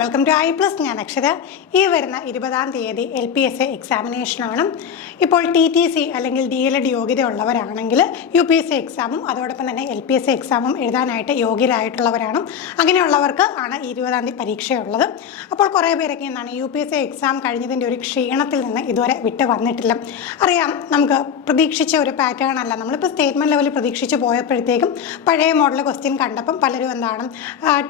Welcome to I plus. ഞാൻ അക്ഷര. ഈ വരുന്ന 20-ാം തീയതി LPSA എക്സാമിനേഷനാണ്. ഇപ്പോൾ TTC അല്ലെങ്കിൽ DLED യോഗ്യത ഉള്ളവരാണെങ്കിൽ UPSC എക്സാമും അതോടൊപ്പം തന്നെ LPSA എക്സാമും എഴുതാനായിട്ട് യോഗ്യരായിട്ടുള്ളവരാണ്. അങ്ങനെയുള്ളവർക്ക് ആണ് 20-ാം തീയതി പരീക്ഷയുള്ളത്. അപ്പോൾ കുറേ പേരൊക്കെ എന്താണ് UPSC എക്സാം കഴിഞ്ഞതിൻ്റെ ഒരു ക്ഷീണത്തിൽ നിന്ന് ഇതുവരെ വിട്ട് വന്നിട്ടില്ല. അറിയാം, നമുക്ക് പ്രതീക്ഷിച്ച ഒരു പാറ്റേൺ അല്ല. നമ്മളിപ്പോൾ സ്റ്റേറ്റ്മെൻറ്റ് ലെവലിൽ പ്രതീക്ഷിച്ച് പോയപ്പോഴത്തേക്കും പഴയ മോഡൽ ക്വസ്റ്റ്യൻ കണ്ടപ്പം പലരും എന്താണ്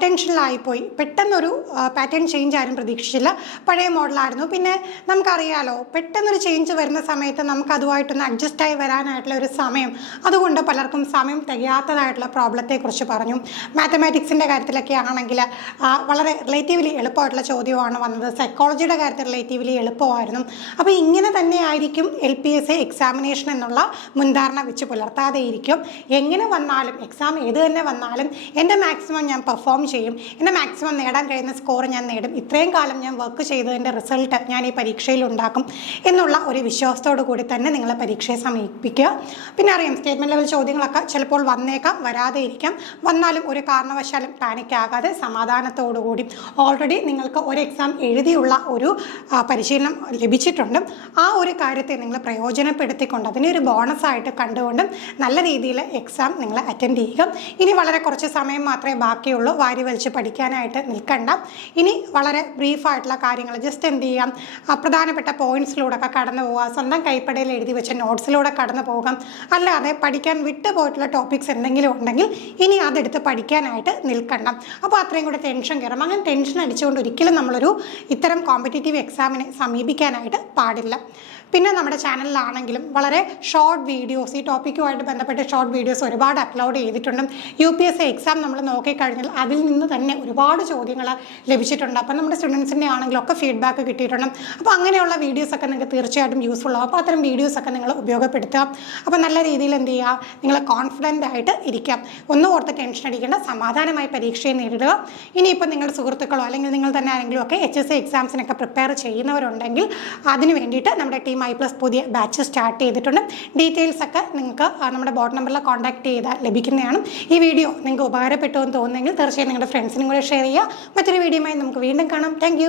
ടെൻഷനിലായിപ്പോയി. പെട്ടെന്നൊരു പാറ്റേൺ ചേഞ്ച് ആരും പ്രതീക്ഷിച്ചില്ല. പഴയ മോഡലായിരുന്നു. പിന്നെ നമുക്കറിയാലോ, പെട്ടെന്നൊരു ചേഞ്ച് വരുന്ന സമയത്ത് നമുക്ക് അതുമായിട്ടൊന്ന് അഡ്ജസ്റ്റായി വരാനായിട്ടുള്ള ഒരു സമയം, അതുകൊണ്ട് പലർക്കും സമയം തികയാത്തതായിട്ടുള്ള പ്രോബ്ലത്തെക്കുറിച്ച് പറഞ്ഞു. മാത്തമാറ്റിക്സിൻ്റെ കാര്യത്തിലൊക്കെ ആണെങ്കിൽ വളരെ റിലേറ്റീവ്ലി എളുപ്പമായിട്ടുള്ള ചോദ്യമാണ് വന്നത്. സൈക്കോളജിയുടെ കാര്യത്തിൽ റിലേറ്റീവ്ലി എളുപ്പമായിരുന്നു. അപ്പോൾ ഇങ്ങനെ തന്നെ ആയിരിക്കും LPSA എക്സാമിനേഷൻ എന്നുള്ള മുൻധാരണ വെച്ച് പുലർത്താതെ ഇരിക്കും. എങ്ങനെ വന്നാലും എക്സാം ഏത് തന്നെ വന്നാലും എൻ്റെ മാക്സിമം ഞാൻ പെർഫോം ചെയ്യും, എൻ്റെ മാക്സിമം നേടാൻ കഴിയുന്ന സ്കോർ ഞാൻ നേടും, ഇത്രയും കാലം ഞാൻ വർക്ക് ചെയ്തതിൻ്റെ റിസൾട്ട് ഞാൻ ഈ പരീക്ഷയിൽ ഉണ്ടാക്കും എന്നുള്ള ഒരു വിശ്വാസത്തോടു കൂടി തന്നെ നിങ്ങൾ പരീക്ഷയെ സമീപിക്കുക. പിന്നെ അറിയാം, സ്റ്റേറ്റ്മെൻറ്റ് ലെവൽ ചോദ്യങ്ങളൊക്കെ ചിലപ്പോൾ വന്നേക്കാം, വരാതെ ഇരിക്കാം. വന്നാലും ഒരു കാരണവശാലും പാനിക് ആകാതെ സമാധാനത്തോടുകൂടി, ഓൾറെഡി നിങ്ങൾക്ക് ഒരു എക്സാം എഴുതിയുള്ള ഒരു പരിശീലനം ലഭിച്ചിട്ടുണ്ട്. ആ ഒരു കാര്യത്തെ നിങ്ങൾ പ്രയോജനപ്പെടുത്തിക്കൊണ്ട് അതിനെ ഒരു ബോണസായിട്ട് കണ്ടുകൊണ്ടും നല്ല രീതിയിൽ എക്സാം നിങ്ങൾ അറ്റൻഡ് ചെയ്യുക. ഇനി വളരെ കുറച്ച് സമയം മാത്രമേ ബാക്കിയുള്ളൂ. വാരി വലിച്ച് പഠിക്കാനായിട്ട് നിൽക്കണ്ട. ഇനി വളരെ ബ്രീഫായിട്ടുള്ള കാര്യങ്ങൾ ജസ്റ്റ് എന്ത് ചെയ്യാം, പ്രധാനപ്പെട്ട പോയിന്റ്സിലൂടെ ഒക്കെ കടന്നു പോവുക. സ്വന്തം കൈപ്പടയിൽ എഴുതി വെച്ച നോട്ട്സിലൂടെ കടന്നു പോകാം. അല്ലാതെ പഠിക്കാൻ വിട്ടു പോയിട്ടുള്ള ടോപ്പിക്സ് എന്തെങ്കിലും ഉണ്ടെങ്കിൽ ഇനി അതെടുത്ത് പഠിക്കാനായിട്ട് നിൽക്കണ്ട. അപ്പോൾ അത്രയും കൂടെ ടെൻഷൻ കയറും. അങ്ങനെ ടെൻഷൻ അടിച്ചുകൊണ്ട് ഒരിക്കലും നമ്മളൊരു ഇത്തരം കോമ്പറ്റേറ്റീവ് എക്സാമിനെ സമീപിക്കാനായിട്ട് പാടില്ല. പിന്നെ നമ്മുടെ ചാനലിലാണെങ്കിലും വളരെ ഷോർട്ട് വീഡിയോസ്, ഈ ടോപ്പിക്കുമായിട്ട് ബന്ധപ്പെട്ട ഷോർട്ട് വീഡിയോസ് ഒരുപാട് അപ്ലോഡ് ചെയ്തിട്ടുണ്ട്. UPSC എക്സാം നമ്മൾ നോക്കിക്കഴിഞ്ഞാൽ അതിൽ നിന്ന് തന്നെ ഒരുപാട് ചോദ്യങ്ങൾ ലഭിച്ചിട്ടുണ്ട്. അപ്പം നമ്മുടെ സ്റ്റുഡൻസിൻ്റെ ആണെങ്കിലും ഒക്കെ ഫീഡ്ബാക്ക് കിട്ടിയിട്ടുണ്ട്. അപ്പോൾ അങ്ങനെയുള്ള വീഡിയോസൊക്കെ നിങ്ങൾക്ക് തീർച്ചയായിട്ടും യൂസ്ഫുൾ ആവും. അപ്പോൾ അത്തരം വീഡിയോസൊക്കെ നിങ്ങൾ ഉപയോഗപ്പെടുത്തുക. അപ്പോൾ നല്ല രീതിയിൽ എന്ത് ചെയ്യുക, നിങ്ങൾ കോൺഫിഡൻ്റ് ആയിട്ട് ഇരിക്കാം. ഒന്നും ഓർത്ത് ടെൻഷൻ അടിക്കേണ്ട, സമാധാനമായി പരീക്ഷയെ നേരിടുക. ഇനിയിപ്പോൾ നിങ്ങളുടെ സുഹൃത്തുക്കളോ അല്ലെങ്കിൽ നിങ്ങൾ തന്നെ ആരെങ്കിലും ഒക്കെ HSC എക്സാംസിനൊക്കെ പ്രിപ്പയർ ചെയ്യുന്നവരുണ്ടെങ്കിൽ അതിന് വേണ്ടിയിട്ട് നമ്മുടെ ടീം I+ പുതിയ ബാച്ച് സ്റ്റാർട്ട് ചെയ്തിട്ടുണ്ട്. ഡീറ്റെയിൽസ് ഒക്കെ നിങ്ങൾക്ക് നമ്മുടെ ബോർഡ് നമ്പറിൽ കോൺടാക്ട് ചെയ്താൽ ലഭിക്കുന്നതാണ്. ഈ വീഡിയോ നിങ്ങൾക്ക് ഉപകാരപ്പെട്ടു എന്ന് തോന്നുന്നെങ്കിൽ തീർച്ചയായും നിങ്ങളുടെ ഫ്രണ്ട്സിനും കൂടെ ഷെയർ ചെയ്യുക. മറ്റൊരു വീഡിയോയുമായി നമുക്ക് വീണ്ടും കാണാം. താങ്ക്